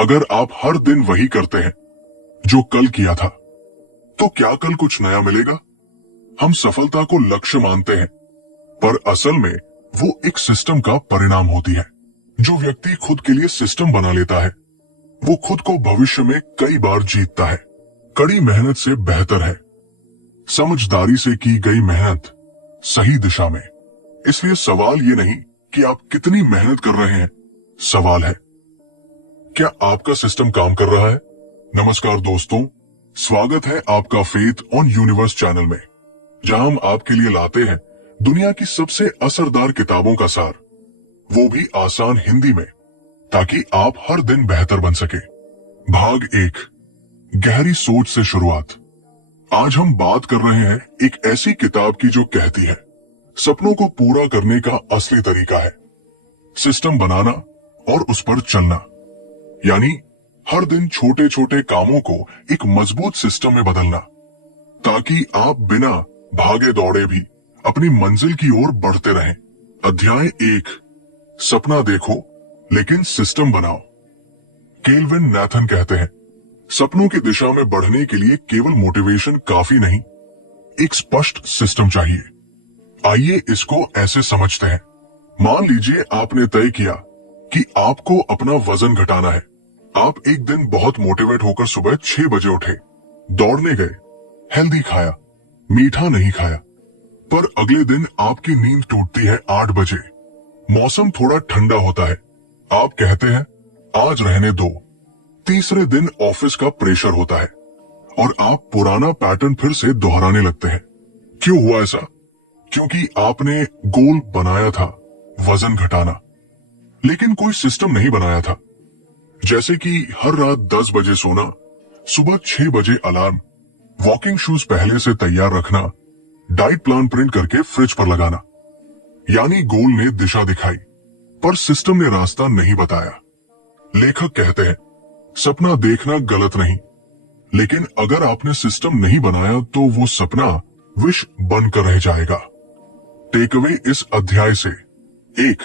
अगर आप हर दिन वही करते हैं जो कल किया था, तो क्या कल कुछ नया मिलेगा? हम सफलता को लक्ष्य मानते हैं, पर असल में वो एक सिस्टम का परिणाम होती है। जो व्यक्ति खुद के लिए सिस्टम बना लेता है, वो खुद को भविष्य में कई बार जीतता है। कड़ी मेहनत से बेहतर है समझदारी से की गई मेहनत सही दिशा में। इसलिए सवाल ये नहीं कि आप कितनी मेहनत कर रहे हैं, सवाल है क्या आपका सिस्टम काम कर रहा है? नमस्कार दोस्तों, स्वागत है आपका फेथ ऑन यूनिवर्स चैनल में, जहां हम आपके लिए लाते हैं दुनिया की सबसे असरदार किताबों का सार, वो भी आसान हिंदी में, ताकि आप हर दिन बेहतर बन सके। भाग 1, गहरी सोच से शुरुआत। आज हम बात कर रहे हैं एक ऐसी किताब की जो कहती है सपनों को पूरा करने का असली तरीका है सिस्टम बनाना और उस पर चलना। यानी हर दिन छोटे छोटे कामों को एक मजबूत सिस्टम में बदलना, ताकि आप बिना भागे दौड़े भी अपनी मंजिल की ओर बढ़ते रहें। अध्याय 1, सपना देखो लेकिन सिस्टम बनाओ। केल्विन नैथन कहते हैं, सपनों की दिशा में बढ़ने के लिए केवल मोटिवेशन काफी नहीं, एक स्पष्ट सिस्टम चाहिए। आइए इसको ऐसे समझते हैं। मान लीजिए आपने तय किया कि आपको अपना वजन घटाना है। आप एक दिन बहुत मोटिवेट होकर सुबह 6 बजे उठे, दौड़ने गए, हेल्दी खाया, मीठा नहीं खाया, पर अगले दिन आपकी नींद टूटती है 8 बजे। मौसम थोड़ा ठंडा होता है, आप कहते हैं आज रहने दो। तीसरे दिन ऑफिस का प्रेशर होता है और आप पुराना पैटर्न फिर से दोहराने लगते हैं। क्यों हुआ ऐसा? क्योंकि आपने गोल बनाया था, वजन घटाना, लेकिन कोई सिस्टम नहीं बनाया था। जैसे कि हर रात 10 बजे सोना, सुबह 6 बजे अलार्म, वॉकिंग शूज पहले से तैयार रखना, डाइट प्लान प्रिंट करके फ्रिज पर लगाना। यानी गोल ने दिशा दिखाई, पर सिस्टम ने रास्ता नहीं बताया। लेखक कहते हैं सपना देखना गलत नहीं, लेकिन अगर आपने सिस्टम नहीं बनाया तो वो सपना विश बनकर रह जाएगा। टेकअवे इस अध्याय से: 1,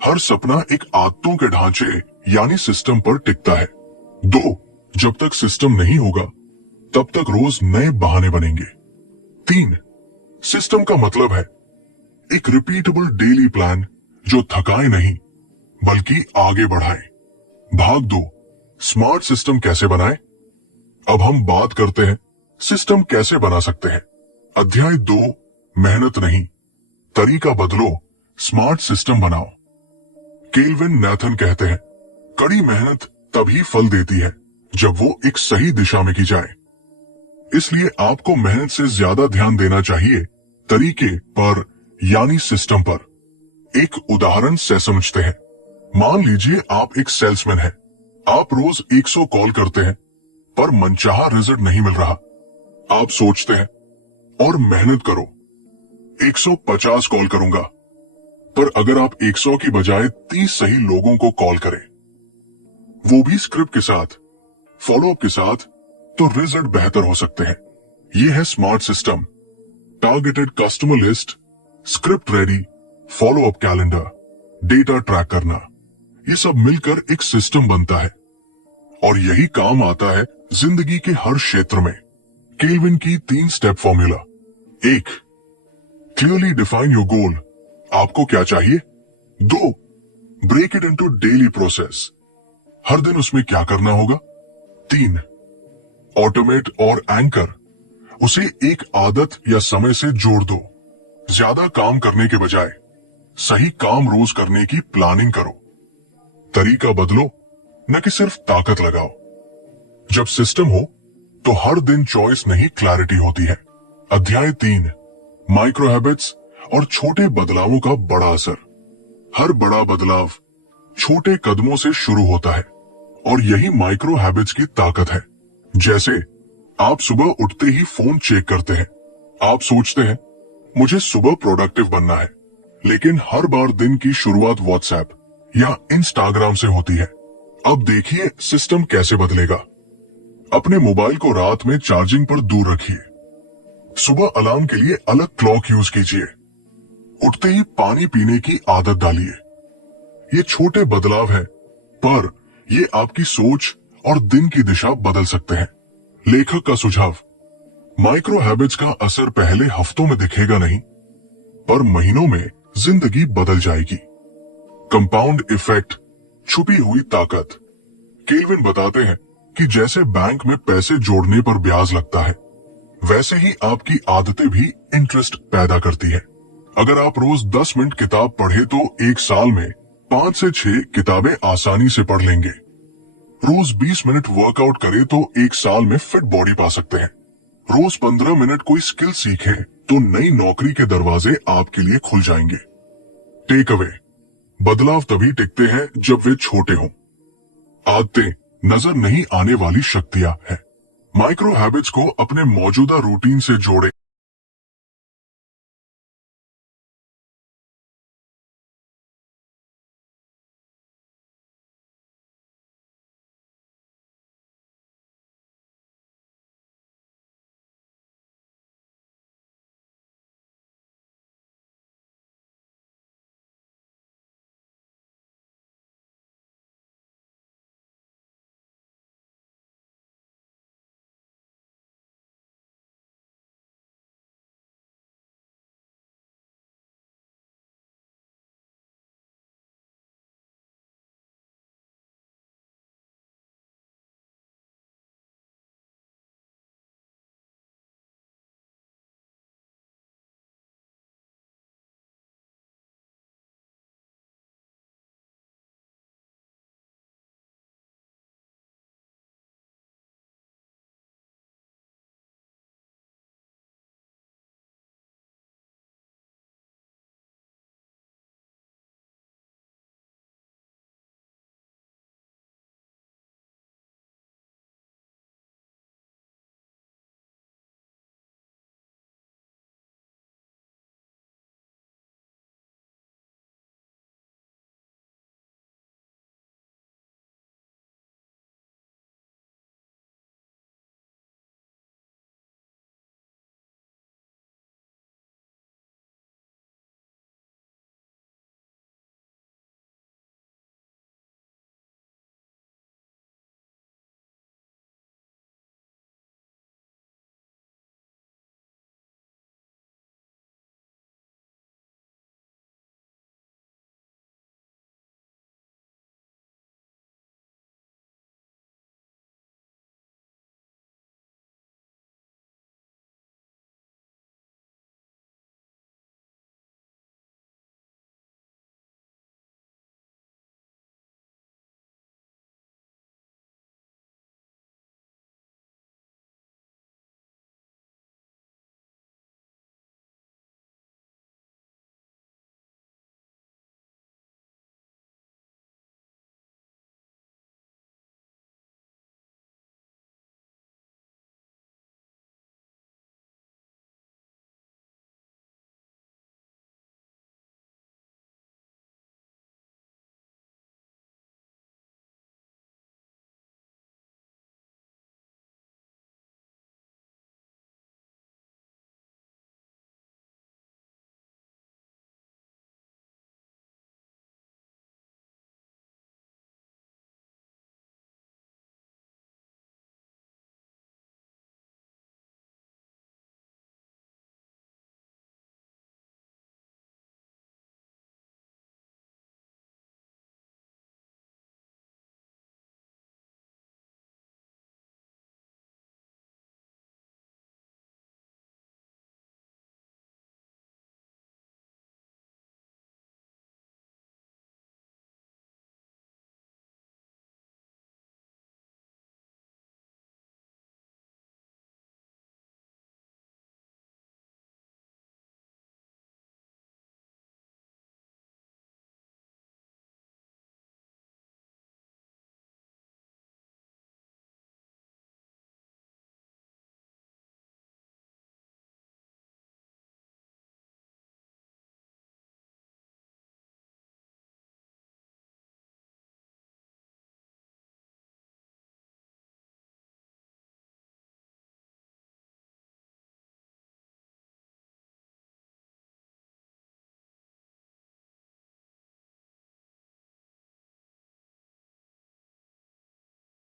हर सपना एक आदतों के ढांचे यानी सिस्टम पर टिकता है। 2, जब तक सिस्टम नहीं होगा तब तक रोज नए बहाने बनेंगे। 3, सिस्टम का मतलब है एक रिपीटेबल डेली प्लान जो थकाए नहीं बल्कि आगे बढ़ाए। भाग 2, स्मार्ट सिस्टम कैसे बनाए। अब हम बात करते हैं सिस्टम कैसे बना सकते हैं। अध्याय 2, मेहनत नहीं, तरीका बदलो, स्मार्ट सिस्टम बनाओ। केल्विन नैथन कहते हैं कड़ी मेहनत तभी फल देती है जब वो एक सही दिशा में की जाए। इसलिए आपको मेहनत से ज्यादा ध्यान देना चाहिए तरीके पर, यानी सिस्टम पर। एक उदाहरण से समझते हैं। मान लीजिए आप एक सेल्समैन हैं। आप रोज 100 कॉल करते हैं, पर मनचाहा रिजल्ट नहीं मिल रहा। आप सोचते हैं और मेहनत करो, 150 कॉल करूंगा। पर अगर आप 100 की बजाय 30 सही लोगों को कॉल करें, वो भी स्क्रिप्ट के साथ, फॉलोअप के साथ, तो रिजल्ट बेहतर हो सकते हैं। ये है smart system. Targeted customer list, script ready, follow up calendar, data track करना, ये सब मिलकर एक सिस्टम बनता है। और यही काम आता है जिंदगी के हर क्षेत्र में। केल्विन की 3 step formula. 1, clearly define your goal, आपको क्या चाहिए। 2, break it into daily process, हर दिन उसमें क्या करना होगा। 3, ऑटोमेट और एंकर, उसे एक आदत या समय से जोड़ दो। ज्यादा काम करने के बजाय सही काम रोज करने की प्लानिंग करो। तरीका बदलो, न कि सिर्फ ताकत लगाओ। जब सिस्टम हो तो हर दिन चॉइस नहीं, क्लैरिटी होती है। अध्याय 3, माइक्रो हैबिट्स और छोटे बदलावों का बड़ा असर। हर बड़ा बदलाव छोटे कदमों से शुरू होता है और यही माइक्रो हैबिट्स की ताकत है। जैसे आप सुबह उठते ही फोन चेक करते हैं। आप सोचते हैं मुझे सुबह प्रोडक्टिव बनना है, लेकिन हर बार दिन की शुरुआत व्हाट्सएप या इंस्टाग्राम से होती है। अब देखिए सिस्टम कैसे बदलेगा। अपने मोबाइल को रात में चार्जिंग पर दूर रखिए। सुबह अलार्म के लिए अलग क्लॉक यूज कीजिए। उठते ही पानी पीने की आदत डालिए। ये छोटे बदलाव हैं, पर ये आपकी सोच और दिन की दिशा बदल सकते हैं। लेखक का सुझाव, माइक्रो हैबिट्स का असर पहले हफ्तों में दिखेगा नहीं, पर महीनों में जिंदगी बदल जाएगी। कंपाउंड इफेक्ट, छुपी हुई ताकत। केल्विन बताते हैं कि जैसे बैंक में पैसे जोड़ने पर ब्याज लगता है, वैसे ही आपकी आदतें भी इंटरेस्ट पैदा करती है। अगर आप रोज 10 मिनट किताब पढ़े तो एक साल में 5 से 6 किताबें आसानी से पढ़ लेंगे। रोज 20 मिनट वर्कआउट करें तो एक साल में फिट बॉडी पा सकते हैं। रोज 15 मिनट कोई स्किल सीखें तो नई नौकरी के दरवाजे आपके लिए खुल जाएंगे। टेक अवे, बदलाव तभी टिकते हैं जब वे छोटे हों। आदतें नजर नहीं आने वाली शक्तियां हैं। माइक्रो हैबिट्स को अपने मौजूदा रूटीन से जोड़ें